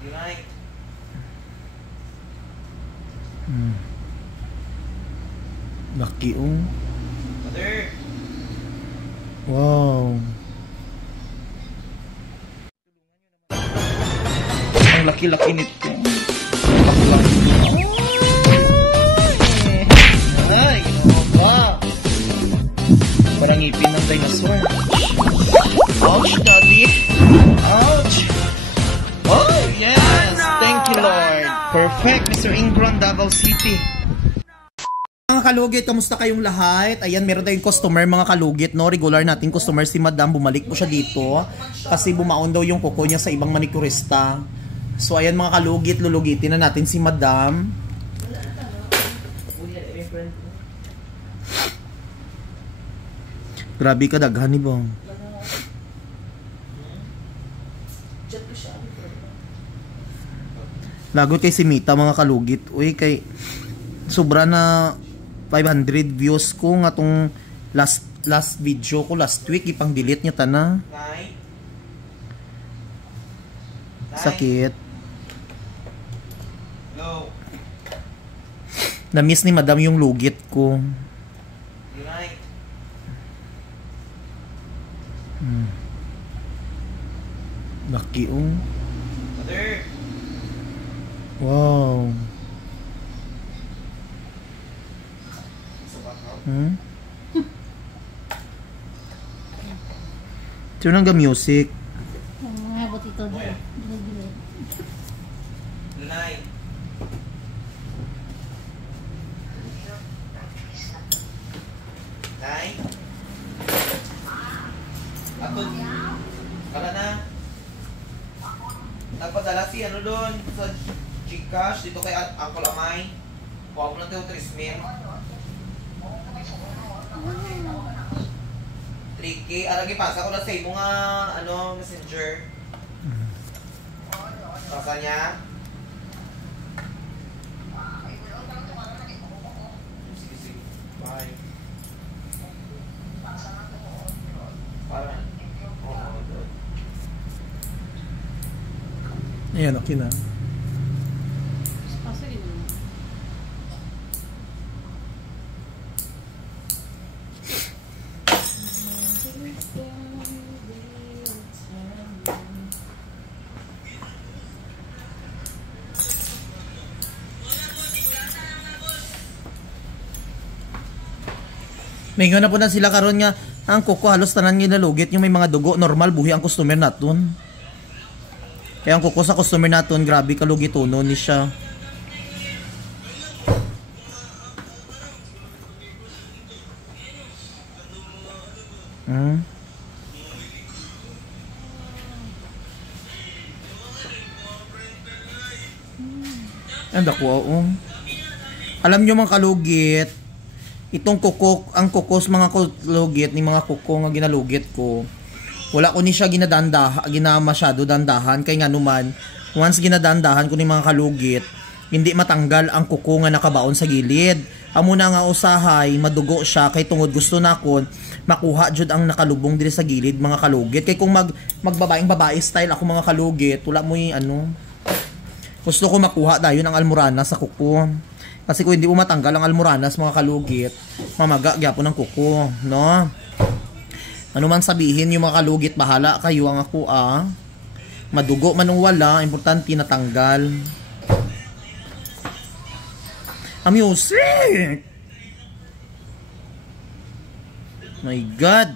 Right. Laki oh. Mother. Wow. Ang laki-laki nito. Ay, ano ba? Parang ngipin ng dinosaur. Ouch, daddy. Ouch. Oh, yes. Thank you, Lord. Perfect, Mr. Ingram, Davao City. Mga kalugit, kamusta kayong lahat? Ayan, meron tayong customer, mga kalugit, no? Regular nating customer si Madam. Bumalik po siya dito kasi bumaon daw yung kuko niya sa ibang manikurista. So, ayan mga kalugit, lulugitin na natin si Madam. Grabe ka, daghan ni Bong. Lagot kay si Mita, mga kalugit. Uy, kay sobra na 500 views ko nga tong last video ko last week, ipang delete niya tana. Sakit. Hello. Na-miss ni Madam yung lugit ko. Right. Laki oh. Mother. Wow. Sino nang music? Abot ito dito. Lunay. Nay. Ato. Kala na. Nagpadala si ano doon sa Gcash dito kay Uncle Amay. Kuha mo lang tayo 3,000. 3K. Arang ipasa ko na sa imo nga ano, messenger. Pasa niya. Sige, sige. Bye. Para. Ayan, okay na. May na po na sila karon nga ang kuko halos tanan ginalugit yung may mga dugo, normal buhi ang customer naton. Kaya ang kuko sa customer naton grabe kalugit uno ni siya. Ang dako alam nyo mga kalugit, itong kuko, ang kukos mga kalugit ni mga kuko nga ginalugit ko, wala ko ni siya masyado dandahan kay nga naman once ginadandahan ko ni mga kalugit hindi matanggal ang kuko nga nakabaon sa gilid. Amo na nga usahay madugo siya kay tungod gusto na ko makuha jud ang nakalubong diri sa gilid mga kalugit. Kay kung magbabaing babae style ako mga kalugit, wala mo ano, gusto ko makuha dayon ang almorana sa kuko. Kasi kung hindi mo matanggal ang almoranas mga kalugit, mamaga gyapon ng kuko, no? Ano man sabihin yung mga kalugit, bahala kayo ang ako madugo man o wala, importante natanggal. Music! My God!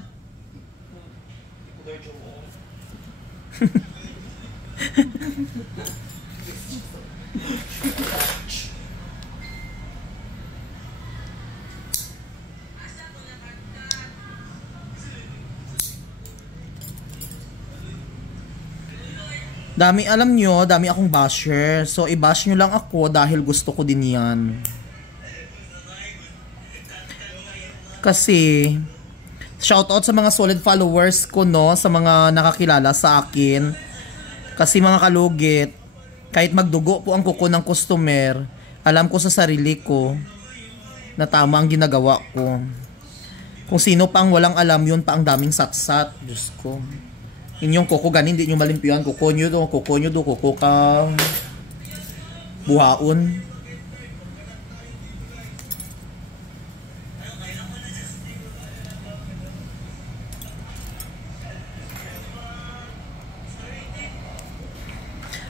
Dami, alam nyo, dami akong basher. So, i-bash nyo lang ako dahil gusto ko din yan. Kasi, shoutout sa mga solid followers ko, no? Sa mga nakakilala sa akin. Kasi mga kalugit, kahit magdugo po ang kuko ng customer, alam ko sa sarili ko na tama ang ginagawa ko. Kung sino pang walang alam, yun pa ang daming satsat. Diyos ko. Inyong kuko ganin, hindi nyo malimpiyan. Kuko nyo do, kuko ka buhaon.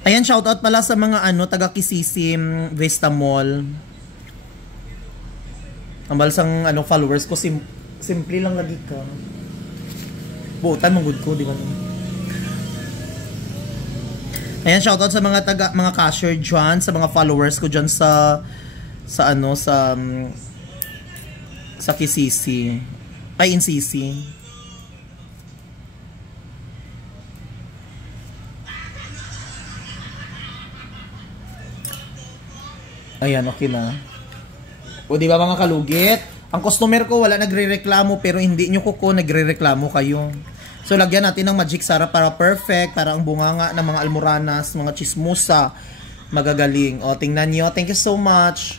Ayan, shoutout pala sa mga taga Kisisim, Vista Mall. Ang balsang followers ko, simple lang lagi ka. Buutan mong good ko, di ba? Ayan, shoutout sa mga cashier dyan, sa mga followers ko dyan sa Kisisi. Ay, NCC. Ayan, okay na. O di ba mga kalugit? Ang customer ko wala nagrereklamo pero hindi nyo kuko nagrereklamo kayo. So lagyan natin ng magic sarap para perfect, para ang bunganga ng mga almoranas, mga chismosa magagaling. O tingnan nyo. Thank you so much.